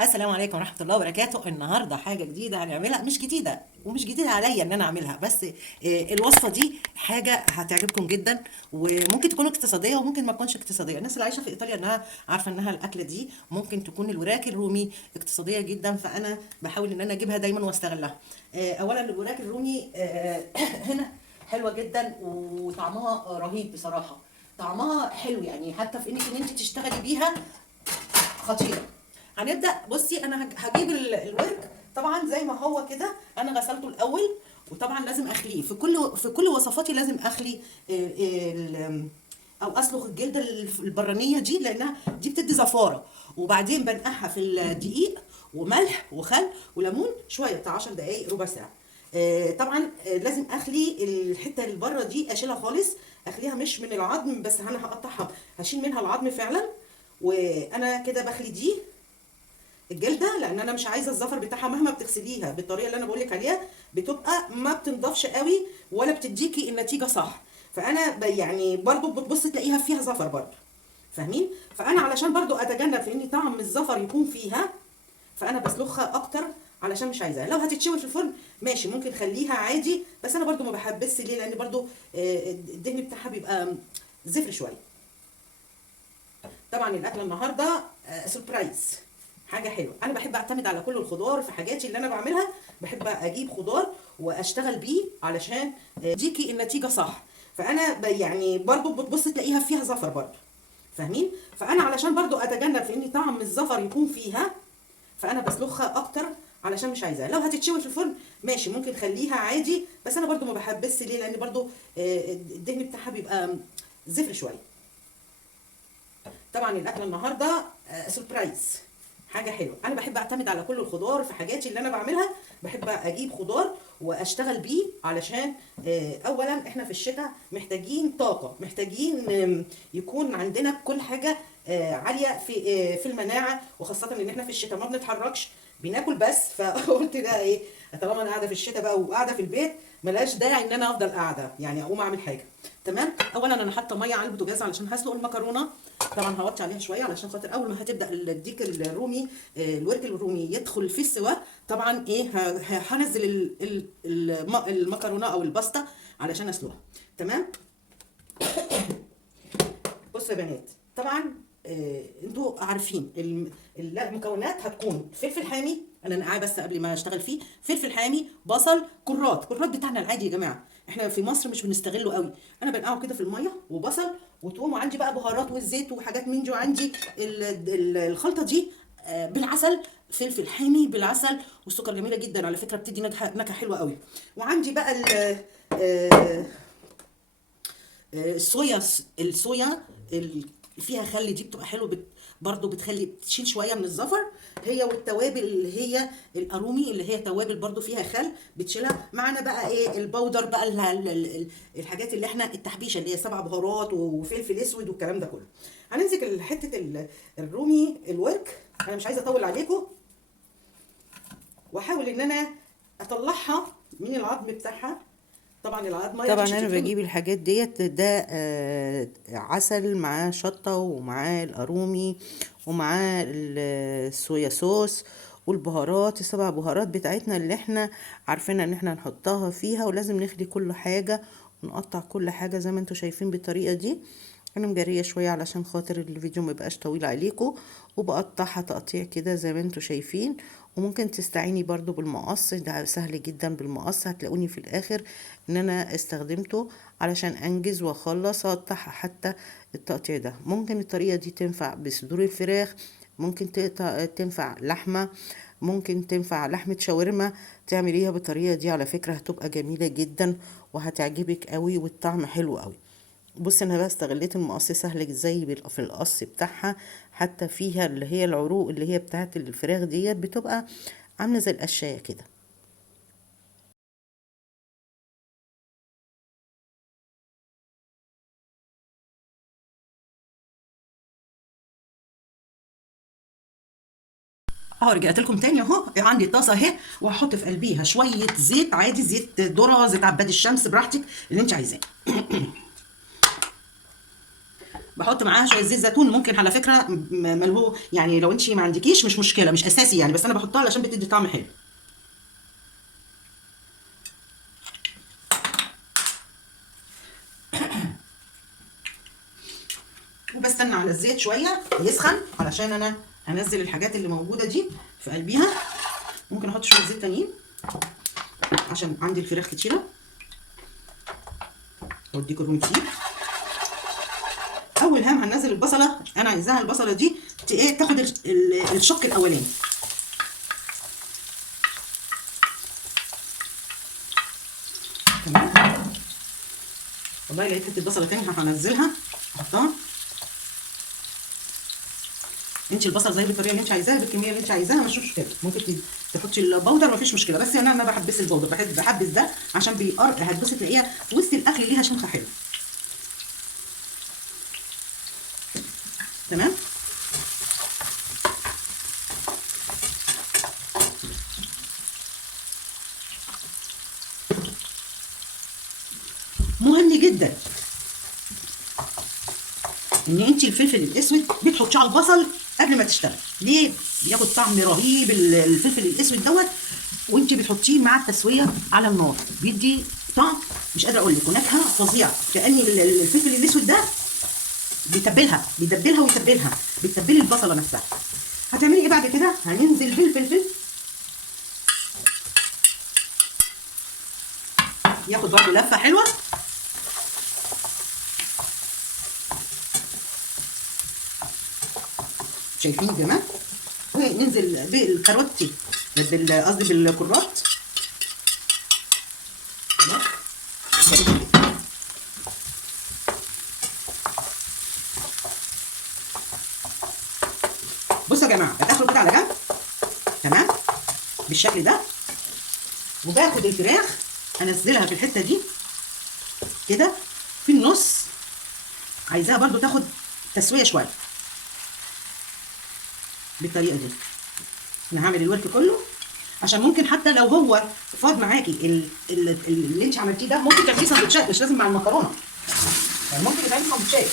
السلام عليكم ورحمة الله وبركاته. النهاردة حاجة جديدة هنعملها، مش جديدة ومش جديدة عليا ان انا اعملها، بس الوصفة دي حاجة هتعجبكم جدا، وممكن تكون اقتصادية وممكن ما تكونش اقتصادية. الناس اللي عايشة في ايطاليا انها عارفة انها الاكلة دي ممكن تكون الوراك الرومي اقتصادية جدا، فانا بحاول ان انا اجيبها دايما واستغلها. اولا الوراك الرومي هنا حلوة جدا وطعمها رهيب بصراحة. طعمها حلو يعني، حتى في انك ان انت تشتغلي بيها خطيره. هنبدا. بصي انا هجيب الورك طبعا زي ما هو كده، انا غسلته الاول، وطبعا لازم اخليه في كل وصفاتي، لازم اخلي او اسلخ الجلده البرانيه دي، لانها دي بتدي زفاره. وبعدين بنقعها في الدقيق وملح وخل وليمون شويه، بتاع 10 دقائق ربع ساعه. طبعا لازم اخلي الحته اللي بره دي اشيلها خالص، اخليها مش من العظم بس، انا هقطعها هشيل منها العظم فعلا. وانا كده بخلي دي الجلده، لان انا مش عايزه الزفر بتاعها مهما بتغسليها بالطريقه اللي انا بقول لك عليها بتبقى ما بتنضفش قوي ولا بتديكي النتيجه صح. فانا يعني برضو بتبص تلاقيها فيها زفر برضو، فاهمين؟ فانا علشان برضو اتجنب في ان طعم الزفر يكون فيها، فانا بسلخها اكتر علشان مش عايزاها. لو هتتشوي في الفرن ماشي، ممكن خليها عادي، بس انا برضو ما بحبس ليه، لان برضو الدهن بتاعها بيبقى زفر شويه. طبعا الاكله النهارده سربرايز، حاجه حلوه. انا بحب اعتمد على كل الخضار في حاجاتي اللي انا بعملها، بحب اجيب خضار واشتغل بيه علشان ديكي النتيجه صح. فانا يعني برضو بتبص تلاقيها فيها زفر برضو، فاهمين؟ فانا علشان برضو اتجنب في ان طعم الزفر يكون فيها، فانا بسلخها اكتر علشان مش عايزاها. لو هتتشوي في الفرن ماشي، ممكن خليها عادي، بس انا برضو ما بحبس ليه، لان برضو الدهن بتاعها بيبقى زفر شويه. طبعا الاكله النهارده سربرايز، حاجه حلوه. انا بحب اعتمد على كل الخضار في حاجاتي اللي انا بعملها، بحب اجيب خضار واشتغل بيه علشان اولا احنا في الشتاء محتاجين طاقه، محتاجين يكون عندنا كل حاجه عاليه في المناعه، وخاصه ان احنا في الشتاء ما بنتحركش، بناكل بس. فقلت ده ايه، طالما انا قاعده في الشتاء بقى وقاعده في البيت، ملاش داعي ان انا افضل قاعده، يعني اقوم اعمل حاجه. تمام. اولا انا حاطه ميه على البوتاجاز علشان هسلق المكرونه، طبعا هوطي عليها شويه علشان خاطر اول ما هتبدا الديك الرومي الورك الرومي يدخل في السوا، طبعا ايه هنزل المكرونه او الباستا علشان اسلقها. تمام. بصوا يا بنات، طبعا انتوا عارفين المكونات هتكون فلفل حامي، انا نقعه بس قبل ما اشتغل فيه، فلفل حامي، بصل، كرات بتاعنا العادي يا جماعه، احنا في مصر مش بنستغله قوي. انا بنقعه كده في الميه، وبصل وتوم، وعندي بقى بهارات والزيت وحاجات من دي، وعندي الخلطه دي بالعسل، فلفل حامي بالعسل والسكر، جميله جدا على فكره، بتدي نكهه حلوه قوي. وعندي بقى آه، الصويا فيها خل، دي بتبقى حلوه، برضو بتخلي بتشيل شويه من الزفر. هي والتوابل اللي هي القرومي، اللي هي توابل برضو فيها خل بتشيلها. معانا بقى ايه البودر بقى، الحاجات اللي احنا التحبيشه اللي هي 7 بهارات وفلفل اسود والكلام ده كله. هنمسك حته الرومي الورك، انا مش عايزه اطول عليكم، واحاول ان انا اطلعها من العظم بتاعها. طبعا العظمه طبعا مش انا هتدخل. بجيب الحاجات ديت، ده عسل معاه شطة ومعاه القرومي ومعاه الصويا صوص والبهارات، ال7 بهارات بتاعتنا اللي احنا عارفين ان احنا نحطها فيها. ولازم نخلي كل حاجة ونقطع كل حاجة زي ما انتوا شايفين بالطريقة دي. انا مجريه شويه علشان خاطر الفيديو ما يبقاش طويل عليكم، وبقطعها تقطيع كده زي ما انتوا شايفين. وممكن تستعيني برضو بالمقص، ده سهل جدا بالمقص، هتلاقوني في الاخر ان انا استخدمته علشان انجز واخلص اقطعها. حتى التقطيع ده ممكن الطريقه دي تنفع بصدور الفراخ، ممكن تنفع لحمه، ممكن تنفع لحمه شاورما. تعمليها بالطريقه دي على فكره هتبقى جميله جدا وهتعجبك قوي، والطعم حلو قوي. بص انا بقى استغليت المقص سهل ازاي في القص بتاعها. حتى فيها اللي هي العروق اللي هي بتاعت الفراخ ديت بتبقى عامله زي القشايه كده. اهو رجعت لكم تاني اهو، عندي طاسه اهي، وهحط في قلبيها شويه زيت عادي، زيت ذره، زيت عباد الشمس، براحتك اللي انت عايزاه. بحط معاها شويه زيت زيتون، ممكن على فكره ملهو يعني، لو انت ما عندكيش مش مشكله، مش اساسي يعني، بس انا بحطها علشان بتدي طعم حلو. وبستنى على الزيت شويه يسخن علشان انا هنزل الحاجات اللي موجوده دي في قلبيها. ممكن احط شويه زيت تانيين عشان عندي الفراخ كتيره واديكم الرومي كتير. اول هام هننزل البصله، انا عايزاها البصله دي ايه تاخد الشق الاولاني. تمام. والله لقيت حته بصله تاني هنزلها احطها. انت البصل زي بالطريقه اللي انت عايزاها بالكميه اللي انت عايزاها مش مشكله، ممكن تحطي البودر مفيش مشكله، بس انا بحبس البودر، بحبس ده عشان هتبصي تلاقيها في وسط الاكل ليها شمخه حلوه. تمام. مهم جدا ان انت الفلفل الاسود بتحطيه على البصل قبل ما تشتغل. ليه؟ بياخد طعم رهيب الفلفل الاسود دوت، وانت بتحطيه مع التسويه على النار بيدي طعم مش قادره اقول لك، ونكهه فظيعه. كأن الفلفل الاسود ده بيدبلها ويتبلها، بتتبلي البصله نفسها. هتعملي ايه بعد كده؟ هننزل بالفلفل ياخد برضه لفه حلوه. شايفين يا جماعه؟ وننزل بالكاروتي، قصدي بالكرات. بصوا يا جماعه، بتاخدوا كده على جنب. تمام بالشكل ده. وباخد الفراخ انزلها في الحته دي كده في النص، عايزاها برضو تاخد تسويه شويه بالطريقه دي. انا هعمل الورك كله عشان ممكن حتى لو هو فاض معاكي اللي انت عملتيه ده، ممكن تعمليه سندوتشات، مش لازم مع المكرونه يعني، ممكن يتعمل سندوتشات.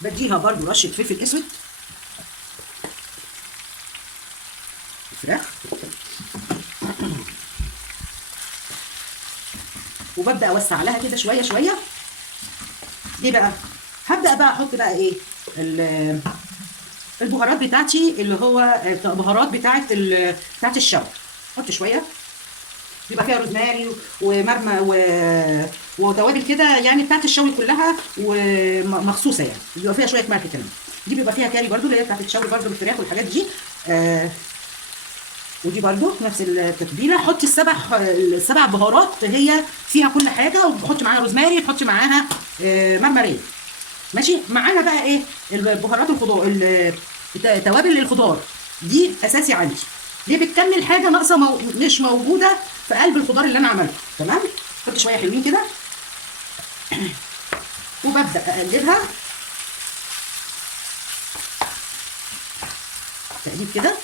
بديها برضو رشه فلفل اسود الفراخ، وببدا اوسع لها كده شويه شويه. ليه بقى؟ هبدا بقى احط بقى ايه البهارات بتاعتي، اللي هو البهارات بتاعت الشوي. احط شويه بيبقى فيها روزماري ومرمى وتوابل كده يعني بتاعت الشوي كلها ومخصوصه يعني، بيبقى فيها شويه ملح كمان. دي بيبقى فيها كاري برضو اللي هي بتاعت الشوي برضو بالفراخ والحاجات دي. ودي برضو نفس التتبيله. حطي السبع بهارات، هي فيها كل حاجه، وبحط معاها روزماري، تحطي معاها مرمريه. ماشي. معانا بقى ايه البهارات الخضار، توابل الخضار دي اساسي عندي. ليه؟ بتكمل حاجه ناقصه مش موجوده في قلب الخضار اللي انا عملته. تمام. حط شويه حلوين كده وببدا اقلبها تقليب كده.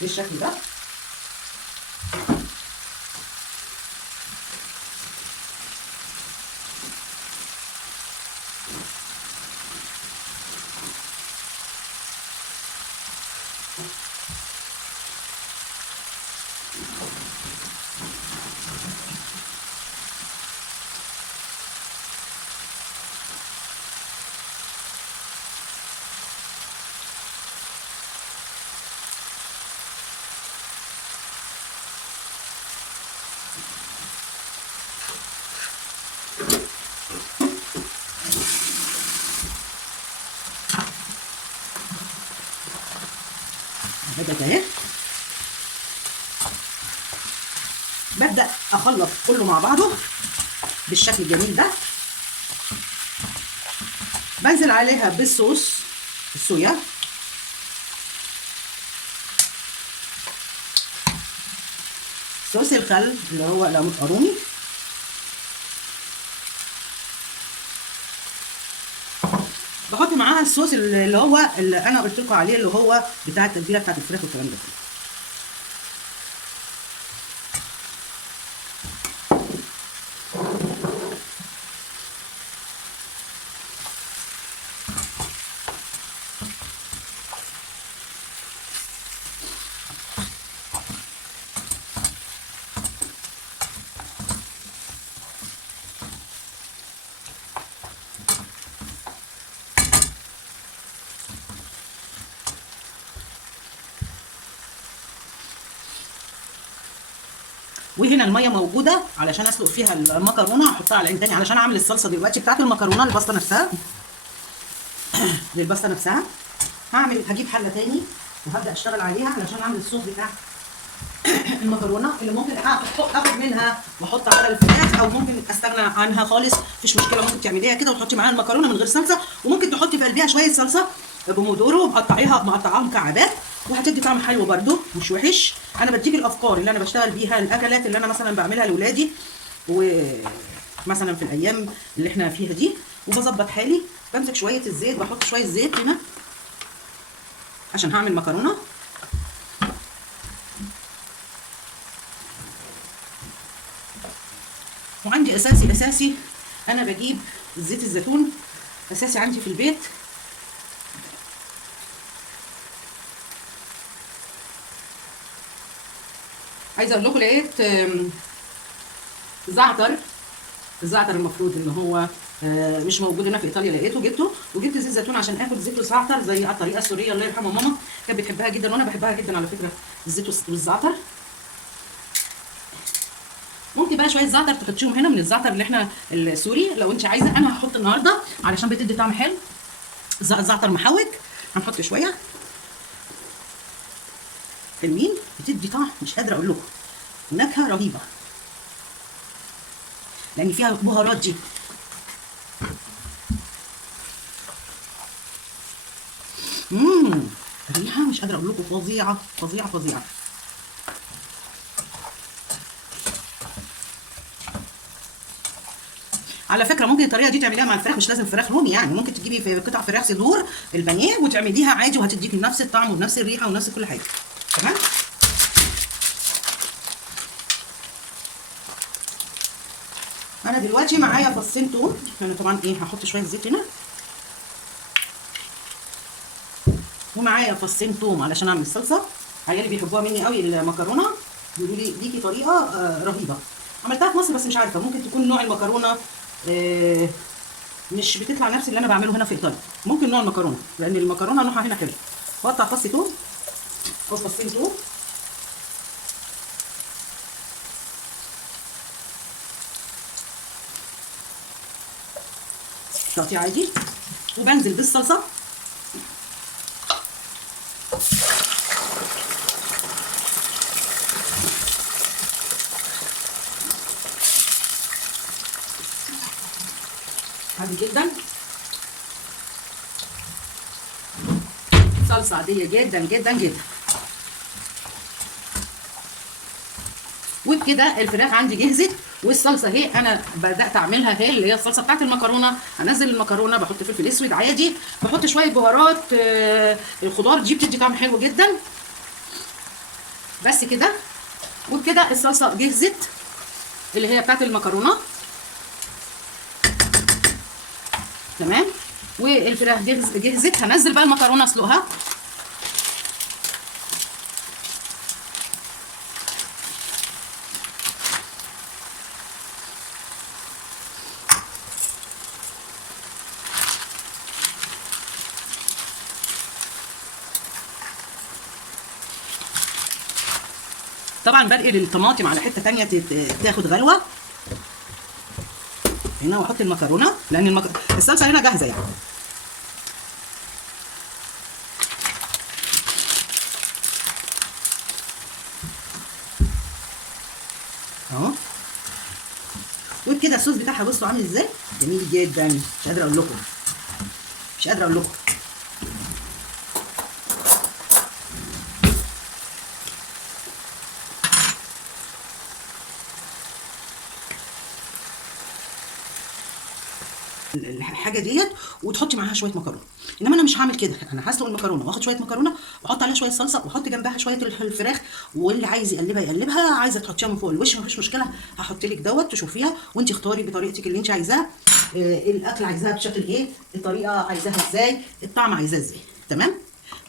بالشكل ده. بدأت اهي. ببدأ اخلط كله مع بعضه بالشكل الجميل ده. بنزل عليها بالصوص الصويا، صوص والخل اللي هو ليمون قاروني. بحط معاها الصوص اللي هو اللي انا قلت لكم عليه، اللي هو بتاع التتبيله بتاعت الفراخ والكلام ده. وهنا الميه موجوده علشان اسلق فيها المكرونه، احطها على عين تاني علشان اعمل الصلصه دلوقتي بتاعت المكرونه، الباستا نفسها. للباستا نفسها هجيب حله تاني وهبدا اشتغل عليها علشان اعمل الصوص بتاع المكرونه، اللي ممكن اخد منها واحط على الفراخ، او ممكن استغنى عنها خالص، مفيش مشكله. ممكن تعمليها كده وتحطي معاها المكرونه من غير صلصه، وممكن تحطي في قلبها شويه صلصه بومودورو مقطعاها مكعبات، وهتدي طعم حلو برده مش وحش. انا بديك الافكار اللي انا بشتغل بيها، الاكلات اللي انا مثلا بعملها لاولادي ومثلا في الايام اللي احنا فيها دي، وبظبط حالي. بمسك شويه الزيت، بحط شويه زيت هنا عشان هعمل مكرونه. وعندي اساسي انا بجيب زيت الزيتون، اساسي عندي في البيت. عايزه اقول لكم لقيت الزعتر المفروض ان هو مش موجود هنا في ايطاليا، لقيته جبته، وجبت زيت زيتون عشان اخد زيت وزعتر زي الطريقه السوريه الله يرحمها ماما كانت بتحبها جدا، وانا بحبها جدا على فكره الزيت والزعتر. ممكن بقى شويه زعتر تحطيهم هنا من الزعتر اللي احنا السوري لو انت عايزه. انا هحط النهارده علشان بتدي طعم حلو زعتر محوج، هنحط شويه حلوين، بتدي طعم مش قادره اقول لكم، نكهه رهيبه لان فيها بهارات دي. الريحه مش قادره اقول لكم فظيعه فظيعه فظيعه. على فكره ممكن الطريقه دي تعمليها مع الفراخ، مش لازم فراخ رومي يعني، ممكن تجيبي في قطع فراخ صدور البانيه وتعمليها عادي، وهتديكي نفس الطعم ونفس الريحه ونفس كل حاجه. تمام. انا دلوقتي معايا فصين توم، انا طبعا هحط شويه زيت هنا، ومعايا فصين توم علشان اعمل الصلصه. عيالي بيحبوها مني قوي المكرونه، بيقولوا لي ليكي طريقه رهيبه. عملتها في مصر بس مش عارفه، ممكن تكون نوع المكرونه مش بتطلع نفس اللي انا بعمله هنا في ايطاليا، ممكن نوع المكرونه، لان المكرونه نوعها هنا حلو. بقطع فص توم او فصين توم، تقطيع عادي، وبنزل بالصلصه. عادي جدا، صلصه عاديه جدا جدا جدا. وبكده الفراخ عندي جهزت، والصلصه اهي انا بدات اعملها اهي، اللي هي الصلصه بتاعت المكرونه. هنزل المكرونه، بحط فلفل اسود عادي، بحط شويه بهارات الخضار دي بتدي طعم حلو جدا. بس كده، وبكده الصلصه جهزت اللي هي بتاعت المكرونه. تمام. والفراخ جهزت، هنزل بقى المكرونه اسلقها. طبعا بنقل الطماطم على حته تانيه تاخد غلوه هنا، واحط المكرونه لان الصلصه هنا جاهزه يعني. اهو. وبكده الصوص بتاعها بصوا عامل ازاي، جميل جدا، مش قادره اقول لكم، مش قادره اقول لكم. الحاجه ديت وتحطي معاها شويه مكرونه. انما انا مش هعمل كده، انا هسلق المكرونه واخد شويه مكرونه واحط عليها شويه صلصه واحط جنبها شويه الفراخ، واللي عايز يقلبها يقلبها، عايزه تحطيها من فوق الوش مفيش مشكله، هحط لك دوت تشوفيها وانت اختاري بطريقتك اللي انت عايزاها. الاكل عايزاها بشكل ايه، الطريقه عايزاها ازاي، الطعم عايزاه ازاي. تمام.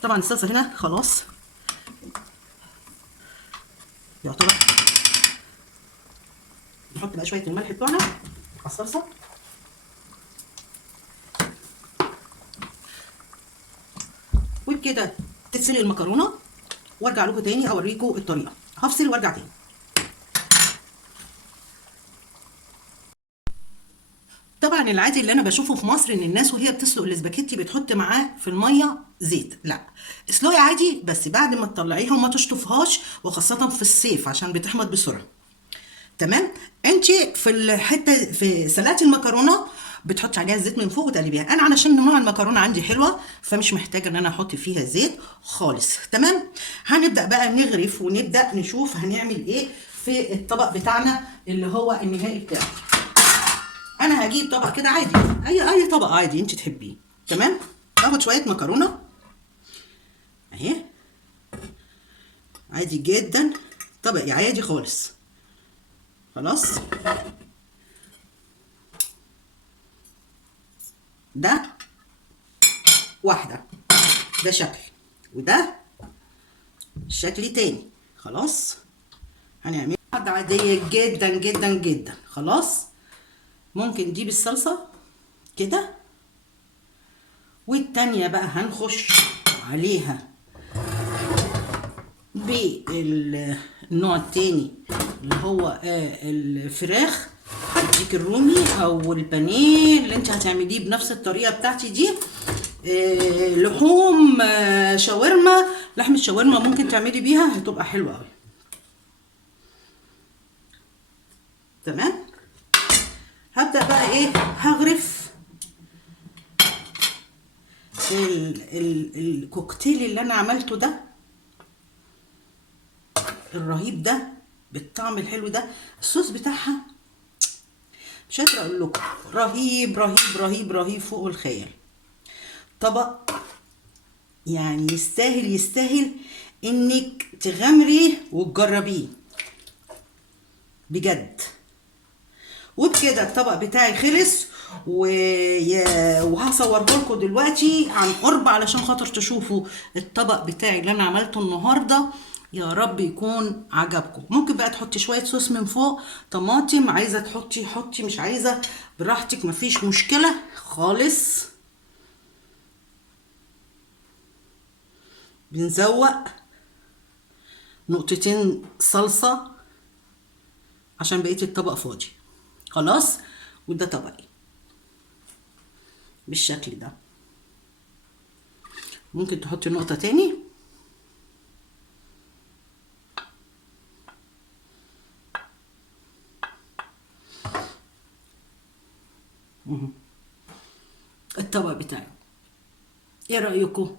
طبعا الصلصه هنا خلاص يعتبر. نحط بقى شويه الملح بتوعنا على الصلصه. وبكده تتسلق المكرونه وارجع لكم تاني اوريكم الطريقه. هفصل وارجع تاني. طبعا العادي اللي انا بشوفه في مصر ان الناس وهي بتسلق الاسباجيتي بتحط معاه في الميه زيت. لا، اسلقي عادي بس بعد ما تطلعيها وما تشطفهاش، وخاصه في الصيف عشان بتحمض بسرعه. تمام. انت في الحته في سلقه المكرونه بتحطي عليها الزيت من فوق وتقلبيها. انا علشان نوع المكرونه عندي حلوه فمش محتاجه ان انا احط فيها زيت خالص. تمام. هنبدا بقى نغرف ونبدا نشوف هنعمل ايه في الطبق بتاعنا اللي هو النهائي بتاعه. انا هجيب طبق كده عادي، اي طبق عادي انت تحبيه. تمام. باخد شويه مكرونه اهي عادي جدا، طبق عادي خالص. خلاص، ده واحده، ده شكل وده شكل تاني. خلاص، هنعمل واحده عاديه جدا جدا جدا. خلاص، ممكن دي بالصلصه كده، والتانية بقى هنخش عليها بالنوع التاني اللي هو الفراخ، هديك الرومي او البانيه اللي انت هتعمليه بنفس الطريقه بتاعتي دي. لحوم شاورما، لحم الشاورما ممكن تعملي بيها هتبقى حلوه قوي. تمام. هبدا بقى ايه، هغرف الكوكتيل اللي انا عملته ده الرهيب ده بالطعم الحلو ده. الصوص بتاعها مش قادره اقول لكم، رهيب رهيب رهيب رهيب فوق الخيال. طبق يعني يستاهل انك تغامري وتجربيه بجد. وبكده الطبق بتاعي خلص وهصوره لكم دلوقتي عن قرب علشان خاطر تشوفوا الطبق بتاعي اللي انا عملته النهارده. يا رب يكون عجبكم. ممكن بقى تحطي شويه صوص من فوق، طماطم، عايزه تحطي حطي، مش عايزه براحتك مفيش مشكله خالص. بنزوق نقطتين صلصه عشان بقيه الطبق فاضي. خلاص، وده طبقي بالشكل ده. ممكن تحطي نقطة تاني. الطبق بتاعي ايه رأيكم؟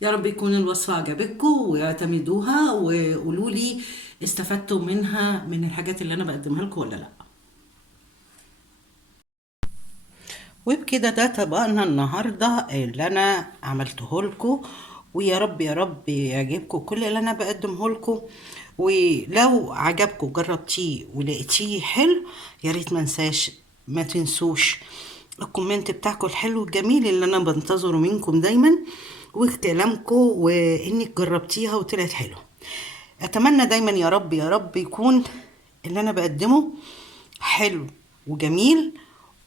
يا رب يكون الوصفة عجبتكم واعتمدوها وقولوا لي استفدتوا منها من الحاجات اللي انا بقدمها لكم ولا لا. وبكده ده طبقنا النهارده اللي انا عملته لكم، ويا رب يا رب يعجبكم كل اللي انا بقدمه لكم. ولو عجبكم جربتيه ولقيتيه حلو، يا ريت ما تنسوش الكومنت بتاعكم الحلو الجميل اللي انا بنتظره منكم دايما، وكلامكم وانك جربتيها وطلعت حلو. اتمنى دايما يا رب يا رب يكون اللي انا بقدمه حلو وجميل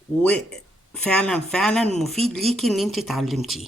وفعلا فعلا مفيد ليكي ان انت اتعلمتيه.